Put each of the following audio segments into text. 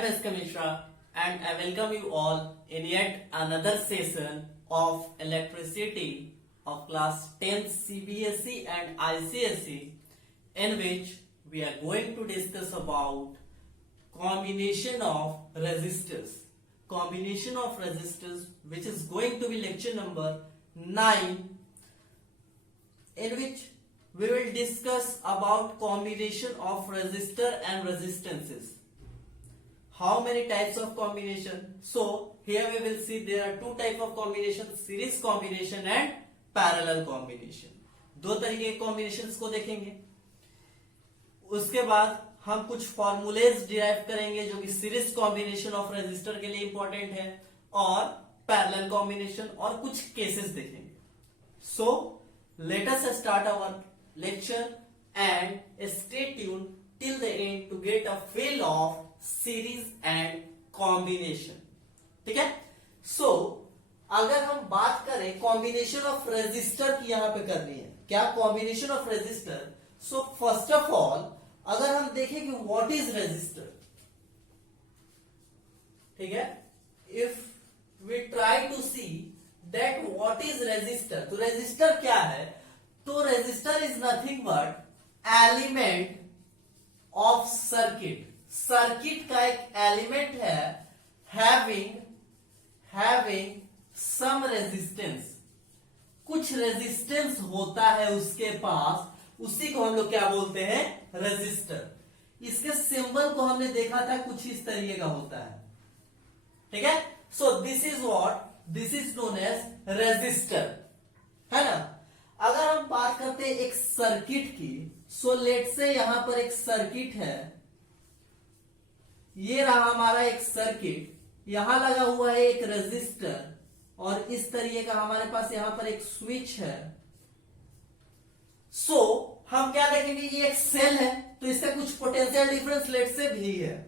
am S.K. Mishra and I welcome you all in yet another session of electricity of class 10 CBSE and ICSE, in which we are going to discuss about combination of resistors. Combination of resistors, which is going to be lecture number 9, in which we will discuss about combination of resistor and resistances. How many types of combination? So here we will see there are two type of combination, series combination and parallel combination. दो तरीके के combinations को देखेंगे. उसके बाद हम कुछ formulas derive करेंगे जो कि सीरीज कॉम्बिनेशन ऑफ रेजिस्टर के लिए इंपॉर्टेंट है और पैरेलल कॉम्बिनेशन और कुछ केसेस देखेंगे. So let us start our lecture and stay tuned till the end to get a feel of series and combination. ठीक है. सो अगर हम बात करें कॉम्बिनेशन ऑफ रेजिस्टर की यहां पे करनी है, क्या combination of resistor. So first of all अगर हम देखें कि व्हाट इज रेजिस्टर, ठीक है, if we try to see that what is resistor, तो रेजिस्टर क्या है. तो resistor is nothing but element of circuit. Circuit का एक एलिमेंट है हैविंग सम रेजिस्टेंस. कुछ रेजिस्टेंस होता है उसके पास, उसी को हम लोग क्या बोलते हैं, रेजिस्टर. इसके सिंबल को हमने देखा था कुछ इस तरीके का होता है. ठीक है. So this is what, this is known as resistor, है ना. अगर हम बात करते हैं एक सर्किट की, सो लेट से यहां पर एक सर्किट है, ये रहा हमारा एक सर्किट, यहां लगा हुआ है एक रेजिस्टर और इस तरीके का हमारे पास यहां पर एक स्विच है. सो हम क्या देखेंगे, ये एक सेल है तो इसका कुछ पोटेंशियल डिफरेंस लेट से भी है.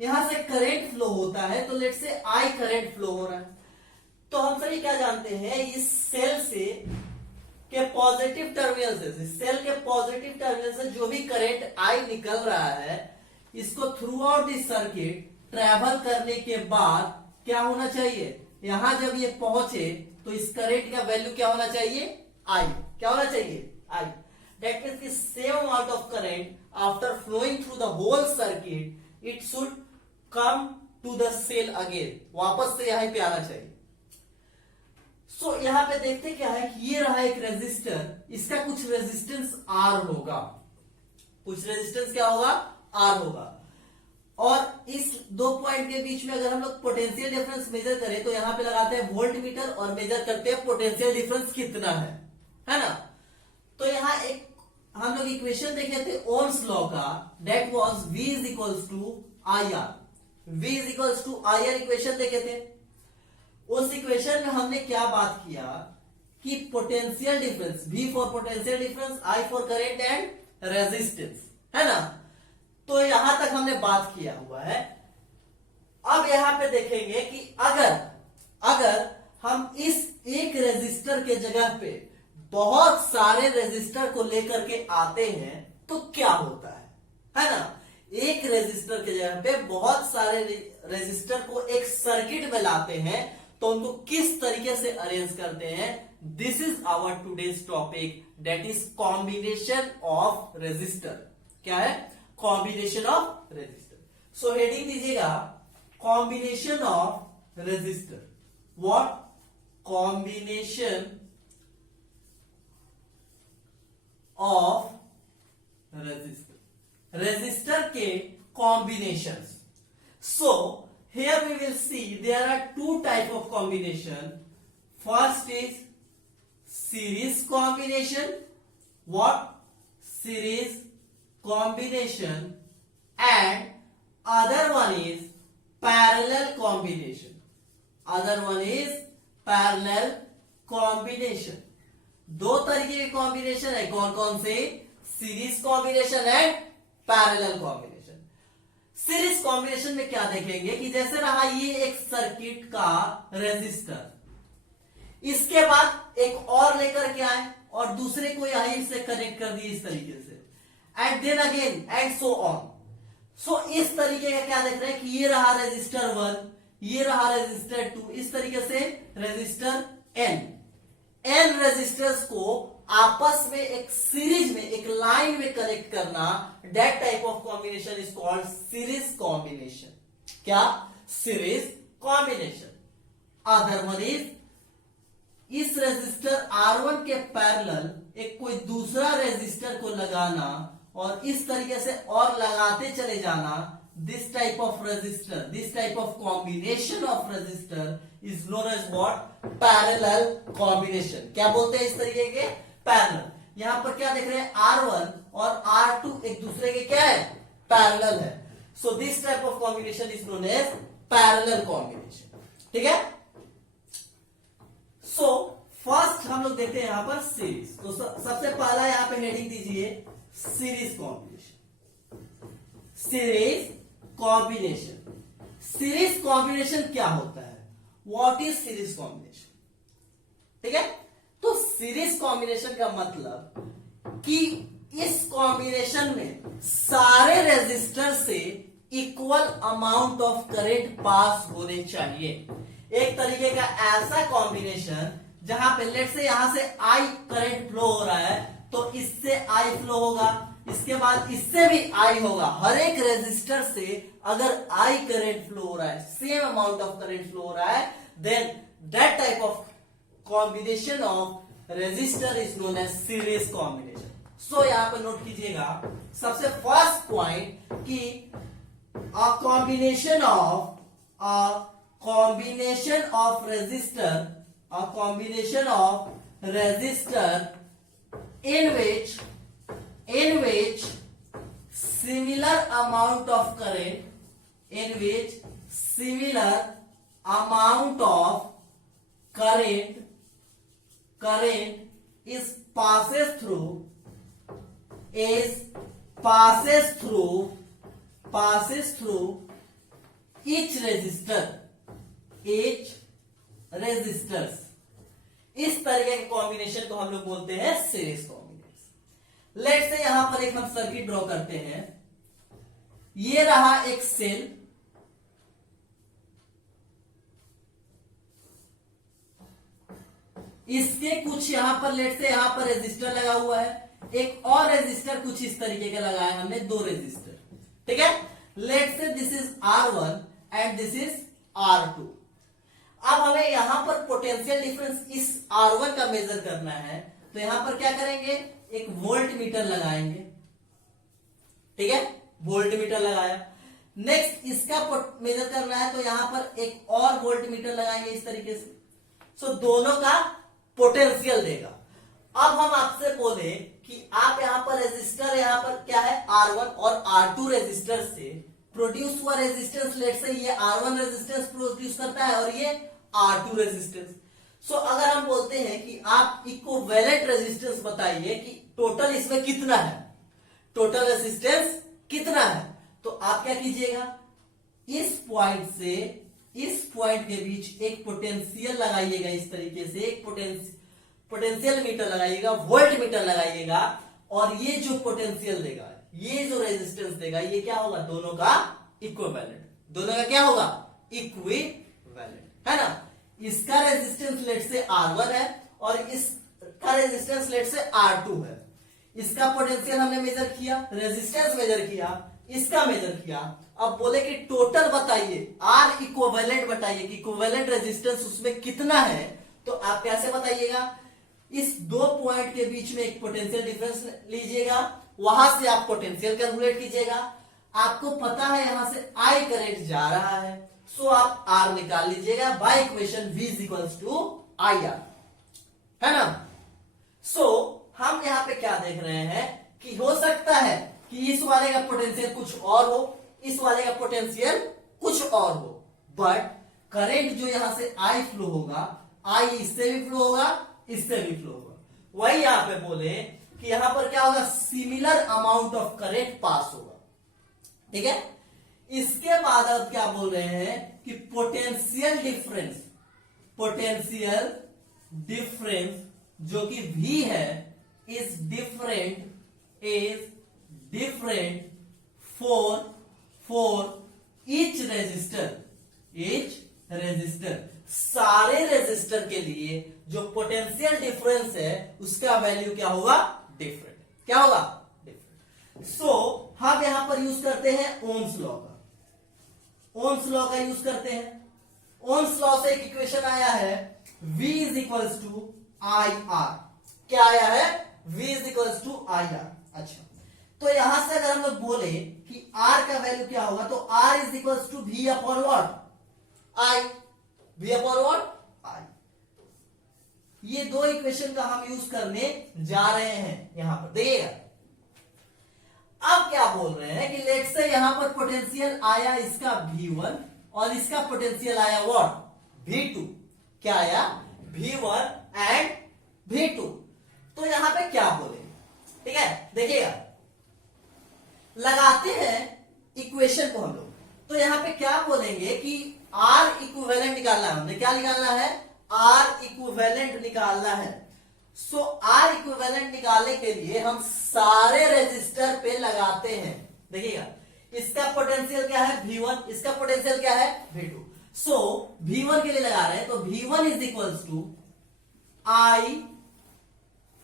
यहां से करंट फ्लो होता है तो लेट से आई करंट फ्लो हो रहा है. तो हम सभी क्या जानते हैं, इस सेल से के पॉजिटिव टर्मिनल से, सेल के पॉजिटिव टर्मिनल से जो भी करंट आई निकल रहा है, इसको through out this circuit travel करने के बाद क्या होना चाहिए, यहां जब ये पहुंचे तो इस करंट का वैल्यू क्या होना चाहिए, आई. क्या होना चाहिए, I. That means the same amount of current after flowing through the whole circuit it should come to the cell again, वापस से यहां पे आना चाहिए. सो यहां पे देखते क्या है कि ये रहा एक रेजिस्टर, इसका कुछ रेजिस्टेंस आर होगा, कुछ रेजिस्टेंस क्या होगा, आर होगा. और इस दो पॉइंट के बीच में अगर हम लोग पोटेंशियल डिफरेंस मेजर करें तो यहां पे लगाते हैं वोल्ट मीटर और मेजर करते हैं पोटेंशियल डिफरेंस कितना है ना. तो यहां एक हम लोग इक्वेशन देखे थे ओम्स लॉ का, that was V is equals to I R. V is equals to I R equation देखे थे. उस इक्वेशन में हमने क्या बात किया कि potential difference, V for potential difference, I for current and resistance, है ना. तो यहां तक हमने बात किया हुआ है. अब यहां पे देखेंगे कि अगर हम इस एक रेजिस्टर के जगह पे बहुत सारे रेजिस्टर को लेकर के आते हैं तो क्या होता है ना. एक रेजिस्टर के जगह पे बहुत सारे रेजिस्टर को एक सर्किट में लाते हैं तो उनको किस तरीके से अरेंज करते हैं. This is our today's topic, that is combination of resistor. क्या है, combination of resistor. So heading दीजिएगा combination of resistor. What, combination of resistor, resistor के combinations. So here we will see there are two type of combination. First is series combination. What, series combination. And other one is parallel combination. Other one is parallel combination. दो तरीके के combination है, कौन कौन से, series combination and parallel combination. Series combination में क्या देखेंगे कि जैसे रहा ये एक सर्किट का रेजिस्टर, इसके बाद एक और लेकर के आए और दूसरे को यहीं से कनेक्ट कर दिए इस तरीके से, and then again and so on. So इस तरीके का क्या देख रहे हैं कि ये रहा रेजिस्टर 1, ये रहा रेजिस्टर 2, इस तरीके से रेजिस्टर n रेजिस्टर्स को आपस में एक सीरीज में, एक लाइन में कनेक्ट करना, that type of combination is called series combination. क्या? Series combination. Other one is, इस रेजिस्टर R1 के पैरेलल एक कोई दूसरा रेजिस्टर को लगाना और इस तरीके से और लगाते चले जाना, this type of resistor, this type of combination of resistor is known as what? Parallel combination. क्या बोलते हैं इस तरीके के? पैरेलल। यहां पर क्या देख रहे हैं? R1 और R2 एक दूसरे के क्या है? पैरेलल है। So this type of combination is known as parallel combination. ठीक है? सो फर्स्ट हम लोग देखते हैं यहां पर सीरीज। तो सबसे पहला यहां पे हेडिंग दीजिए series combination. Series combination. Series combination क्या होता है? What is series combination? ठीक है? तो सीरीज कॉम्बिनेशन का मतलब कि इस कॉम्बिनेशन में सारे रेजिस्टर से equal amount of current pass होने चाहिए। एक तरीके का ऐसा कॉम्बिनेशन जहां पे लेट से यहां से आई करंट फ्लो हो रहा है तो इससे आई फ्लो होगा, इसके बाद इससे भी आई होगा। हर एक रेजिस्टर से अगर आई करंट फ्लो हो रहा है, same amount of current flow हो रहा है, then that type of combination of resistor is known as series combination. So यहां पर नोट कीजिएगा सबसे फर्स्ट पॉइंट कि a combination of resistor, a combination of resistor in which similar amount of current is passes through each resistors. इस तरीके के combination को हम लोग बोलते हैं सीरीज कॉम्बिनेशन। लेट से यहां पर एक हम सर्किट ड्रॉ करते हैं। ये रहा एक सेल, इसके कुछ यहां पर लेट से यहां पर रेजिस्टर लगा हुआ है, एक और रेजिस्टर कुछ इस तरीके का लगाया हमने, दो रेजिस्टर। ठीक है? लेट से this is R1 and this is R2। अब हमें यहां पर पोटेंशियल डिफरेंस इस R1 का मेजर करना है, तो यहां पर क्या करेंगे? एक वोल्ट मीटर लगाएंगे। ठीक है? वोल्ट मीटर लगाया। नेक्स्ट इसका मेजर करना है, तो यहां पर एक और वोल्ट मीटर लगाएंगे इस तरीके से। सो दोनों का पोटेंशियल देगा। अब हम आपसे बोले कि आप यहां पर रेजिस्टर, यहां पर क्या है? R1 और R2 रेजिस्टर से प्रोड्यूस हुआ रेजिस्टेंस, लेट से ये R1 रेजिस्टेंस प्रोड्यूस करता है और ये R2 रेजिस्टेंस। सो अगर हम बोलते हैं कि आप इक्विवेलेंट रेजिस्टेंस बताइए कि टोटल इसमें कितना है, टोटल रेजिस्टेंस कितना है, तो आप क्या कीजिएगा? इस पॉइंट से इस पॉइंट के बीच एक पोटेंशियल लगाइएगा इस तरीके से, एक पोटेंशियल मीटर लगाइएगा, वोल्ट मीटर लगाइएगा, और ये जो पोटेंशियल देगा, ये जो रेजिस्टेंस देगा, ये क्या होगा? दोनों का इक्विवेलेंट। दोनों का क्या होगा? इक्विवेलेंट, है ना? इसका रेजिस्टेंस लेट से R1 है और इसका रेजिस्टेंस लेट से R2 है। इसका पोटेंशियल हमने मेजर किया, रेजिस्टेंस मेजर किया, इसका मेजर किया। अब बोले कि टोटल बताइए, R इक्विवेलेंट बताइए कि इक्विवेलेंट रेजिस्टेंस उसमें कितना है, तो आप कैसे बताइएगा? इस दो पॉइंट के बीच में एक पोटेंशियल डिफरेंस लीजिएगा, वहां से आप पोटेंशियल कैलकुलेट कीजिएगा। आपको पता है यहां से I करंट जा रहा है, सो आप R निकाल लीजिएगा by equation V is equals to IR, है ना? सो हम यहां पे क्या देख रहे हैं कि हो सकता है कि इस वाले का पोटेंशियल कुछ और हो, इस वाले का पोटेंशियल कुछ और हो, बट करंट जो यहां से I फ्लो होगा, I इससे भी फ्लो होगा, इससे भी फ्लो होगा। वही यहां पे बोले कि यहां पर क्या होगा? Similar amount of current pass होगा। ठीक है? इसके बाद अब क्या बोल रहे हैं कि पोटेंशियल डिफरेंस जो कि V है, is different for for each resistor, सारे रेजिस्टर के लिए जो पोटेंशियल डिफरेंस है उसका वैल्यू क्या होगा, डिफरेंट। क्या होगा, डिफरेंट। सो हम यहां पर यूज करते हैं ओम्स लॉ का, ओम्स लॉ का यूज करते हैं। ओम्स लॉ से एक इक्वेशन आया है V is equals to I R. क्या आया है, V is equals to I R. अच्छा, तो यहां से अगर हम लोग बोले कि R का वैल्यू क्या होगा, तो R is equals to V upon what, I। V upon what, I। ये दो इक्वेशन का हम यूज करने जा रहे हैं यहां पर, देखिएगा। अब क्या बोल रहे हैं कि लेट से यहां पर पोटेंशियल आया इसका V1 और इसका पोटेंशियल आया व्हाट, V2। क्या आया, V1 एंड V2। तो यहां पे क्या बोलेंगे, ठीक है, देखिएगा, लगाते हैं इक्वेशन को हम लोग। तो यहां पे क्या बोलेंगे कि R इक्विवेलेंट निकालना है, हमने क्या निकालना है, R इक्विवेलेंट निकालना है। सो R इक्विवेलेंट निकालने के लिए हम सारे रेजिस्टर पे लगाते हैं। देखिएगा, इसका पोटेंशियल क्या है, V1, इसका पोटेंशियल क्या है, V2। सो V1 के लिए लगा रहे हैं, तो V1 is equals to I,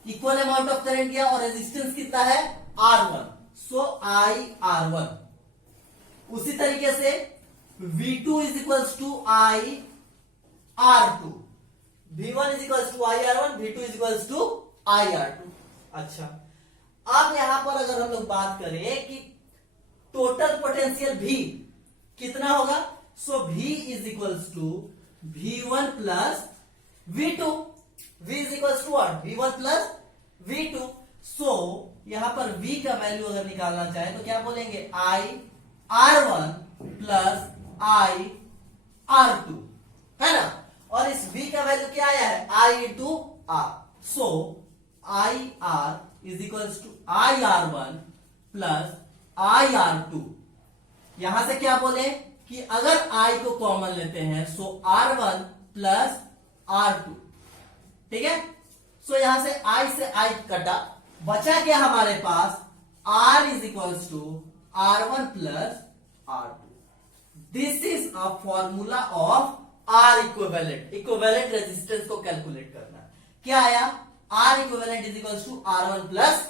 equal amount of current किया और रेजिस्टेंस कितना है, R1। So I R1। उसी तरीके से V2 is equals to I R2। V1 is equals to I R1, V2 is equals to I R2। अच्छा, अब यहां पर अगर हम लोग बात करें कि टोटल पोटेंशियल V कितना होगा, so V is equals to V1 plus V2। V is equals to what, V1 plus V2। So यहां पर V का वैल्यू अगर निकालना चाहे तो क्या बोलेंगे, I R1 plus I R2, है ना। और इस V का वैल्यू क्या आया है, I into R। So I R is equals to I R1 plus I R2। यहां से क्या बोले कि अगर I को कॉमन लेते हैं सो R1 प्लस R2, ठीक है। सो यहां से I कटा, बचा क्या हमारे पास, R is equals to R1 plus R2। This is a formula of R equivalent, equivalent resistance को कैलकुलेट करना। क्या आया, R equivalent is equals to R1 plus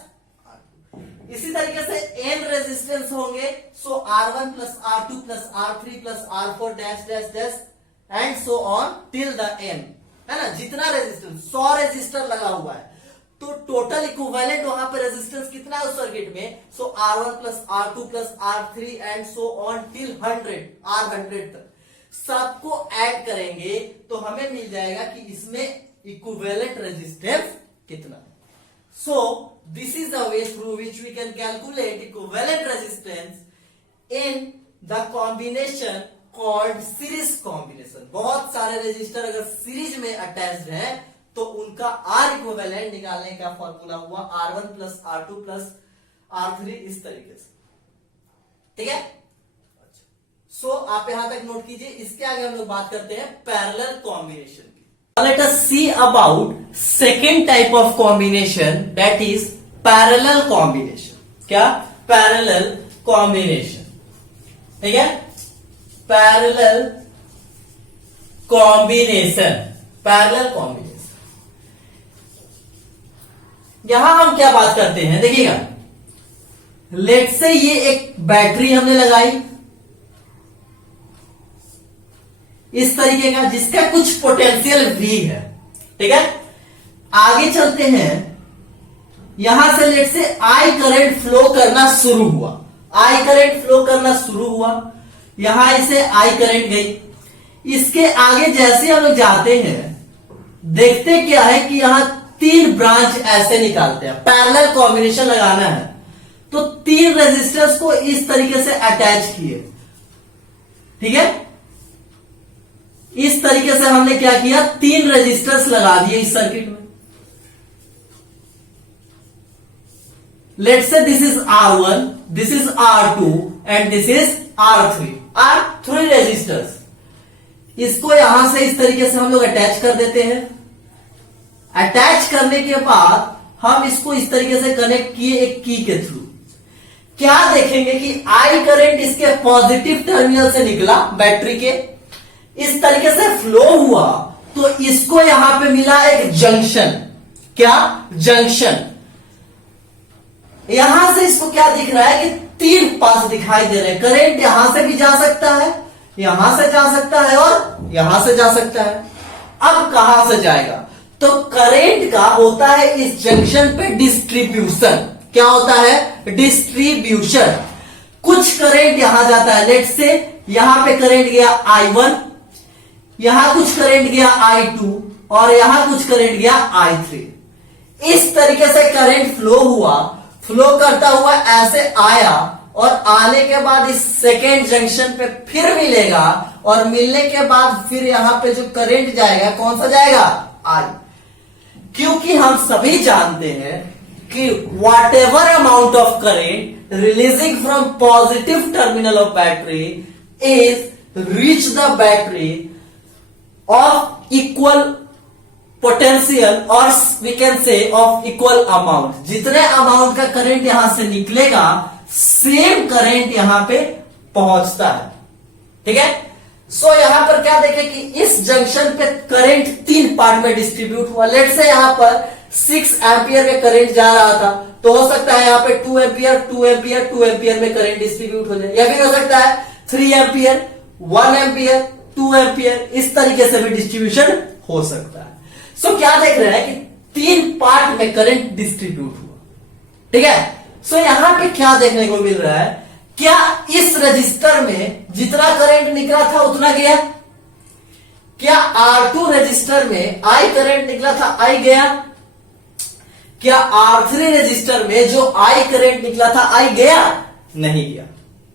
R2। इसी तरीके से n रेजिस्टेंस होंगे, so R1 plus R2 plus R3 plus R4 dash dash dash and so on till the n, है ना। जितना रेजिस्टेंस, 100 रेजिस्टर लगा हुआ है, तो टोटल इक्विवेलेंट वहां पे रेजिस्टेंस कितना है उस सर्किट में, सो R1 plus R2 plus R3 and so on till 100, R100 तक सबको ऐड करेंगे तो हमें मिल जाएगा कि इसमें इक्विवेलेंट रेजिस्टेंस कितना है। So this is the way through which we can calculate equivalent resistance in the combination called series combination. बहुत सारे रेजिस्टर अगर सीरीज में अटैच्ड है तो उनका R इक्विवेलेंट निकालने का फॉर्मूला हुआ R1 plus R2 plus R3, इस तरीके से, ठीक है। सो आप यहां तक नोट कीजिए। इसके आगे हम लोग बात करते हैं पैरेलल कॉम्बिनेशन की। Let us see about second type of combination, that is parallel combination. क्या, पैरेलल कॉम्बिनेशन, ठीक है, पैरेलल कॉम्बिनेशन, पैरेलल कॉम्बिनेशन। यहां हम क्या बात करते हैं, देखिएगा, लेट से ये एक बैटरी हमने लगाई इस तरीके का, जिसका कुछ पोटेंशियल V है, ठीक है। आगे चलते हैं, यहां से लेट से I करंट फ्लो करना शुरू हुआ, I करंट फ्लो करना शुरू हुआ, यहां इसे I करंट गई। इसके आगे जैसे हम लोग जाते हैं, देखते क्या है कि यहां 3 ब्रांच ऐसे निकालते हैं। पैरेलल कॉम्बिनेशन लगाना है तो 3 रेजिस्टर्स को इस तरीके से अटैच किए, ठीक है। इस तरीके से हमने क्या किया, 3 रेजिस्टर्स लगा दिए इस सर्किट में। Let's say this is R1, this is R2 and this is R3, R3 resistors. इसको यहां से इस तरीके से हम लोग अटैच कर देते हैं। अटैच करने के बाद हम इसको इस तरीके से कनेक्ट किए एक की के थ्रू। क्या देखेंगे कि आई करंट इसके पॉजिटिव टर्मिनल से निकला बैटरी के, इस तरीके से फ्लो हुआ, तो इसको यहां पे मिला एक जंक्शन। क्या? जंक्शन। यहां से इसको क्या दिख रहा है कि 3 पास दिखाई दे रहे हैं। करंट यहां से भी जा सकता है, यहां से जा सकता है और यहां से जा सकता है। अब कहां से जाएगा? तो करंट का होता है इस जंक्शन पे डिस्ट्रीब्यूशन। क्या होता है? डिस्ट्रीब्यूशन। कुछ करंट यहां जाता है, लेट से यहां पे करंट गया I1, यहां कुछ करंट गया I2 और यहां कुछ करंट गया I3। इस तरीके से करंट फ्लो हुआ, फ्लो करता हुआ ऐसे आया और आने के बाद इस सेकेंड जंक्शन पे फिर मिलेगा और मिलने के बाद फिर यहां पे जो करंट जाएगा कौन सा जाएगा? I। क्योंकि हम सभी जानते हैं कि whatever amount of current releasing from positive terminal of battery is reach the battery of equal potential और we can say of equal amount. जितने अमाउंट का करंट यहां से निकलेगा सेम करंट यहां पे पहुंचता है। ठीक है। सो यहां पर क्या देखें कि इस जंक्शन पे करंट 3 पार्ट में डिस्ट्रीब्यूट हुआ। लेट से यहां पर 6 एम्पियर का करंट जा रहा था, तो हो सकता है यहां पे 2 एम्पियर 2 एम्पियर 2 एम्पियर में करंट डिस्ट्रीब्यूट हो जाए, या फिर हो सकता है 3 एम्पियर 1 एम्पियर 2 एम्पियर, इस तरीके से भी डिस्ट्रीब्यूशन हो सकता है। सो क्या देख रहे हैं कि 3 पार्ट में करंट डिस्ट्रीब्यूट हुआ। ठीक है। सो यहां पे क्या देखने को मिल रहा है? क्या इस रजिस्टर में जितना करंट निकला था उतना गया? क्या R2 रजिस्टर में I करंट निकला था I गया? क्या R3 रजिस्टर में जो I करंट निकला था I गया? नहीं गया,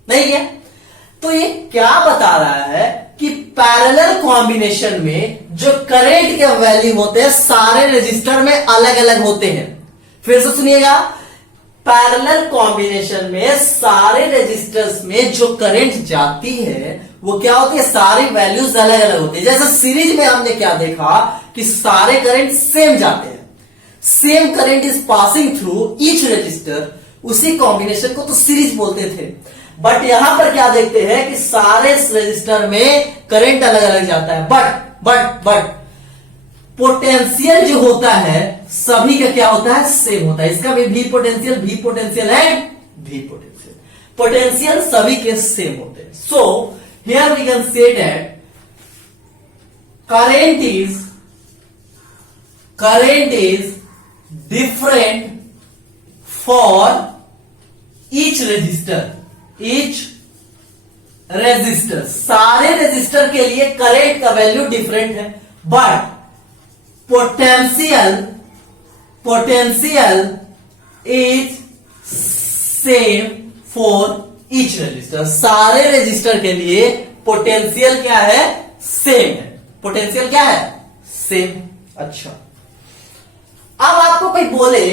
नहीं गया। तो ये क्या बता रहा है कि पैरेलल कॉम्बिनेशन में जो करंट के वैल्यू होते हैं सारे रजिस्टर में अलग अलग होते हैं। फिर से सुनिएगा, पैरेलल कॉम्बिनेशन में सारे रजिस्टर्स में जो करंट जाती है वो क्या होती है? सारी वैल्यूज अलग अलग होती है। जैसे सीरीज में हमने क्या देखा कि सारे करंट सेम जाते हैं, same current is passing through each resistor, उसी कॉम्बिनेशन को तो सीरीज बोलते थे। बट यहां पर क्या देखते हैं कि सारे रजिस्टर में करंट अलग अलग जाता है, बट पोटेंशियल जो होता है सभी का क्या होता है? सेम होता है। इसका भी V potential and V potential, potential सभी के सेम होते हैं। So here we can say that current is different for each register। सारे रजिस्टर के लिए करंट का वैल्यू डिफरेंट है, but potential is same for each register. सारे रजिस्टर के लिए पोटेंशियल क्या है? सेम है। पोटेंशियल क्या है? सेम। अच्छा, अब आपको कोई बोले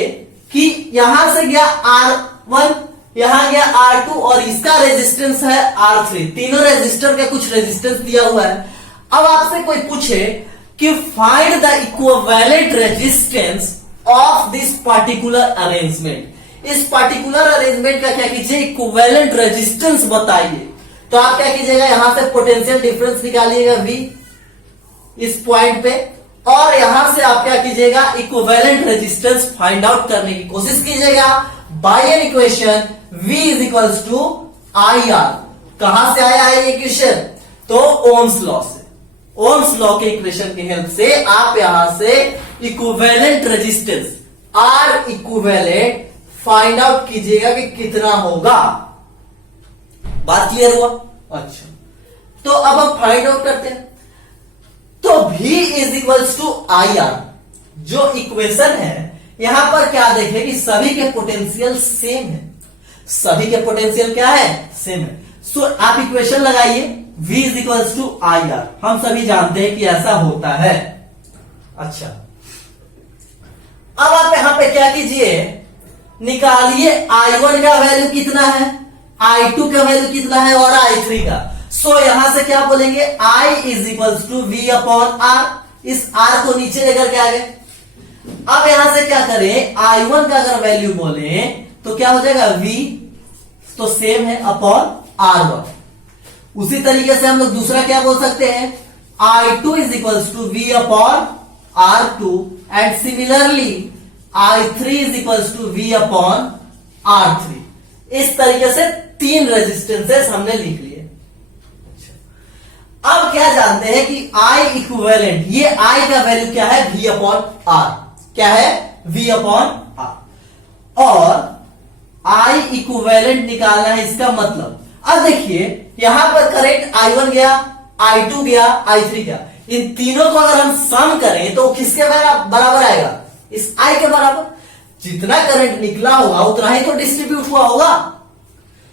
कि यहां से गया R1, यहां गया R2 और इसका रेजिस्टेंस है R3, तीनों रेजिस्टर का कुछ रेजिस्टेंस दिया हुआ है। अब आपसे कोई पूछे कि find the equivalent resistance of this particular arrangement. इस पार्टिकुलर अरेंजमेंट का क्या कीजिए? इक्विवेलेंट रेजिस्टेंस बताइए। तो आप क्या कीजिएगा? यहां से पोटेंशियल डिफरेंस निकालिएगा V इस पॉइंट पे, और यहां से आप क्या कीजिएगा? इक्विवेलेंट रेजिस्टेंस फाइंड आउट करने की कोशिश कीजिएगा by an equation V is equals to IR। कहां से आया है ये इक्वेशन? तो ओम्स लॉ से। ओम्स लॉ के इक्वेशन की हेल्प से आप यहां से equivalent resistance R equivalent find out कीजिएगा कि कितना होगा। बात क्लियर हुआ? अच्छा, तो अब हम फाइंड आउट करते हैं। तो V is equals to IR जो इक्वेशन है, यहां पर क्या देखें कि सभी के पोटेंशियल सेम है। सभी के पोटेंशियल क्या है? सेम है। सो आप इक्वेशन लगाइए V is equals to IR। हम सभी जानते हैं कि ऐसा होता है। अच्छा, अब आप यहां पे क्या कीजिए? निकालिए I1 का वैल्यू कितना है, I2 का वैल्यू कितना है और I3 का। सो यहां से क्या बोलेंगे? I is equals to V upon R। इस R को नीचे लेकर के आ गए। अब यहां से क्या करें? I1 का अगर वैल्यू बोले तो क्या हो जाएगा? V तो सेम है अपॉन R1। उसी तरीके से हम लोग दूसरा क्या बोल सकते हैं, I2 is equals to V upon R2 and similarly I3 is equals to V upon R3। इस तरीके से 3 रेजिस्टेंसेस हमने लिख लिए। अब क्या जानते हैं कि I इक्विवेलेंट, ये I का वैल्यू क्या है, V अपॉन R, क्या है V अपॉन R, और I इक्विवेलेंट निकालना है। इसका मतलब अब देखिए यहां पर करंट I1 गया, I2 गया, I3 गया, इन तीनों को अगर हम सम करें तो किसके बराबर आएगा, इस I के बराबर। जितना करंट निकला होगा उतना ही तो डिस्ट्रीब्यूट हुआ होगा।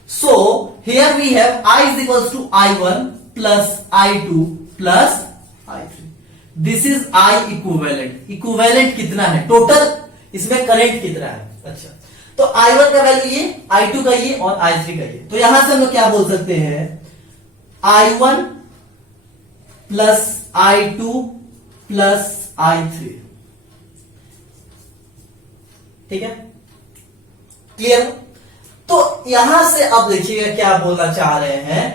So here we have I is equals to I1 plus I2 plus I3। This is I equivalent. Equivalent कितना है टोटल, इसमें करंट कितना है। अच्छा, तो I1 का वैल्यू ये, I2 का ये और I3 का ये। तो यहां से हम लोग क्या बोल सकते हैं, I1 plus I2 plus I3। ठीक है, क्लियर। तो यहां से अब देखिएगा क्या बोलना चाह रहे हैं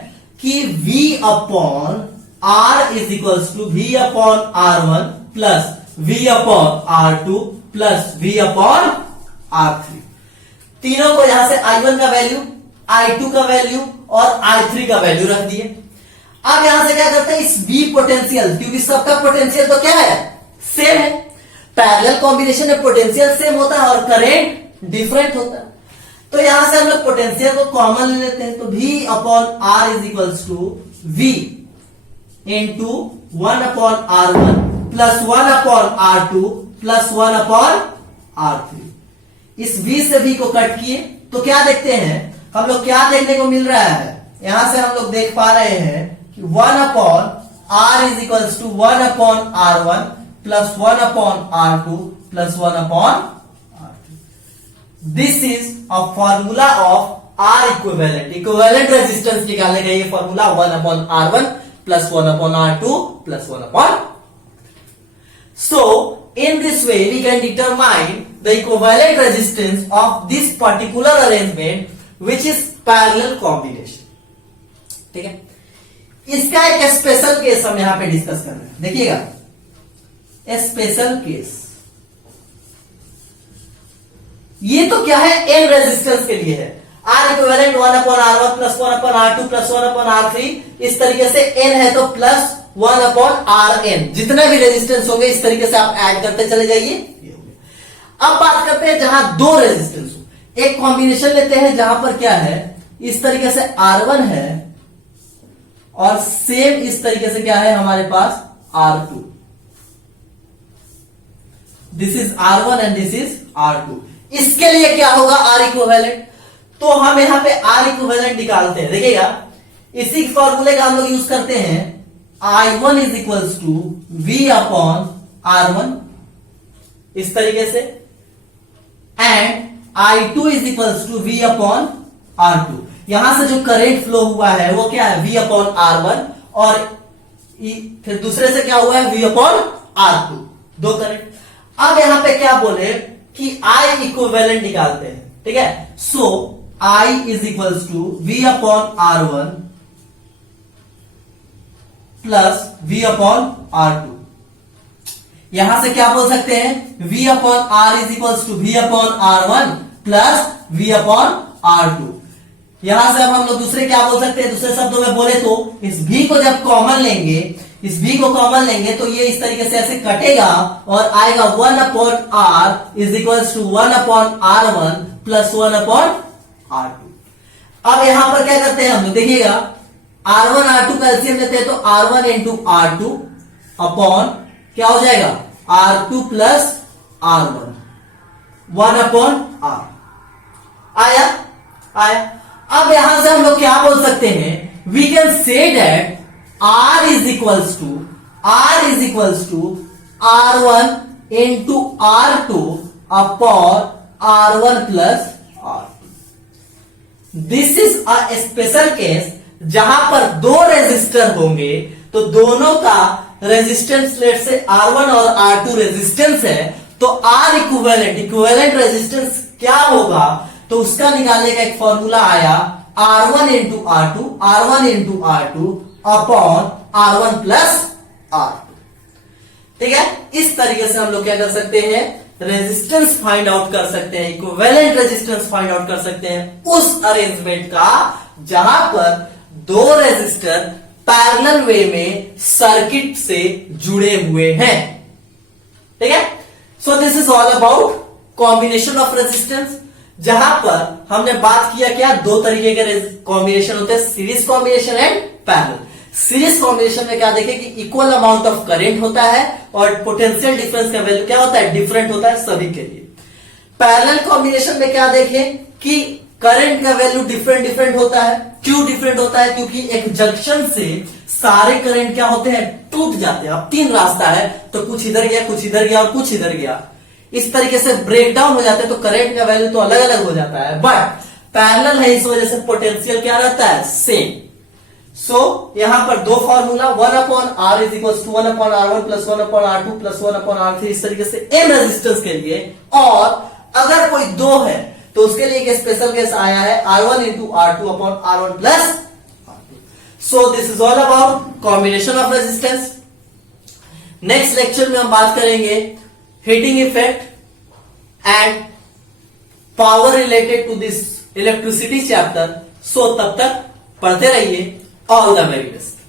कि V upon R is equals to V upon R1 plus V upon R2 plus V upon R3। तीनों को यहां से I1 का वैल्यू, I2 का वैल्यू और I3 का वैल्यू रख दिए। अब यहां से क्या करते हैं, इस V पोटेंशियल, क्योंकि सबका पोटेंशियल तो क्या है, सेम है। पैरेलल कॉम्बिनेशन में पोटेंशियल सेम होता है और करंट डिफरेंट होता है। तो यहां से हम लोग पोटेंशियल को कॉमन ले लेते हैं। तो V upon R is equals to V into 1 upon R1 plus 1 upon R2 plus 1 upon R3। इस V से V को कट किए तो क्या देखते हैं हम लोग, क्या देखने को मिल रहा है, यहां से हम लोग देख पा रहे हैं कि 1 upon R is equals to 1 upon R1 plus 1 upon R2 plus 1 upon R3। This is a formula of R equivalent. Equivalent resistance निकालने का ये formula 1 upon R1 plus 1 upon R2 plus 1 upon. So in this way we can determine the equivalent resistance of this particular arrangement which is parallel combination। ठीक है, इसका एक special case हम यहां पे डिस्कस कर रहे हैं। देखिएगा स्पेशल केस, ये तो क्या है, एन रेजिस्टेंस के लिए है। R equivalent 1 upon R1 plus 1 upon R2 plus 1 upon R3। इस तरीके से n है तो प्लस 1 अपॉन Rn। जितने भी रेजिस्टेंस होंगे इस तरीके से आप ऐड करते चले जाइए। अब बात करते हैं जहां दो रेजिस्टेंस हो, एक कॉम्बिनेशन लेते हैं जहां पर क्या है, इस तरीके से R1 है और सेम इस तरीके से क्या है हमारे पास R2। This is R1 and this is R2। इसके लिए क्या होगा, R इक्विवेलेंट। तो हम यहां पे R इक्विवेलेंट निकालते हैं। देखिएगा इसी फॉर्मूले का हम लोग यूज करते हैं, I1 is equals to V upon R1 इस तरीके से, and I2 is equals to V upon R2। यहां से जो करंट फ्लो हुआ है वो क्या है, V अपॉन R1, और फिर दूसरे से क्या हुआ है, V अपॉन R2, दो करंट। अब यहां पे क्या बोले कि I इक्विवेलेंट निकालते हैं। ठीक है, so I is equals to V upon R1 plus V upon R2। यहां से क्या बोल सकते हैं, V upon R is equals to V upon R1 plus V upon R2। यहां से अब हम लोग दूसरे क्या बोल सकते हैं, दूसरे शब्दों में बोले तो इस V को जब कॉमन लेंगे, इस V को कॉमन लेंगे तो ये इस तरीके से ऐसे कटेगा और आएगा 1 upon R is equals to 1 upon R1 plus 1 upon R2। अब यहां पर क्या करते हैं हम लोग, देखिएगा R1 R2 का एलसीएम लेते हैं तो R1 इंटू R2 अपॉन क्या हो जाएगा, R2 plus R1, 1 upon R। आया। अब यहां से हम लोग क्या बोल सकते हैं, we can say that R is equals to R1 into R2 upon R1 plus R2। This is a special case जहां पर दो रेजिस्टर होंगे तो दोनों का रेजिस्टेंस लेट से R1 और R2 रेजिस्टेंस है, तो R इक्विवेलेंट रेजिस्टेंस क्या होगा, तो उसका निकालने का एक फॉर्मूला आया R1 into R2 upon R1 plus R2। ठीक है, इस तरीके से हम लोग क्या कर सकते हैं, रेजिस्टेंस फाइंड आउट कर सकते हैं, इक्विवेलेंट रेजिस्टेंस फाइंड आउट कर सकते हैं उस अरेंजमेंट का जहां पर दो रेजिस्टर पैरेलल वे में सर्किट से जुड़े हुए हैं। ठीक है, so this is all about combination of resistance, जहां पर हमने बात किया क्या, दो तरीके के कॉम्बिनेशन होते हैं, series combination and parallel. Series combination में क्या देखें कि इक्वल अमाउंट ऑफ करंट होता है और पोटेंशियल डिफरेंस का वैल्यू क्या होता है, डिफरेंट होता है सभी के लिए। पैरेलल कॉम्बिनेशन में क्या देखें कि करंट का वैल्यू डिफरेंट होता है। क्यों डिफरेंट होता है, क्योंकि एक जंक्शन से सारे करंट क्या होते हैं, टूट जाते हैं। अब तीन रास्ता है तो कुछ इधर गया, कुछ इधर गया और कुछ इधर गया, इस तरीके से ब्रेक डाउन हो जाते हैं, तो करंट का वैल्यू तो अलग अलग हो जाता है। बट पैरेलल है, इस वजह से पोटेंशियल क्या रहता है, सेम। सो यहां पर दो formula, 1/R is equal to 1/R1 plus 1/R2 plus 1/R3, इस तरीके से एन रेजिस्टेंस के लिए। और अगर कोई दो है तो उसके लिए एक स्पेशल केस आया है, R1 into R2 upon R1 plus R2। So this is all about combination of resistance. Next lecture में हम बात करेंगे heating effect and power related to this electricity chapter. So तब तक पढ़ते रहिए। All the very best.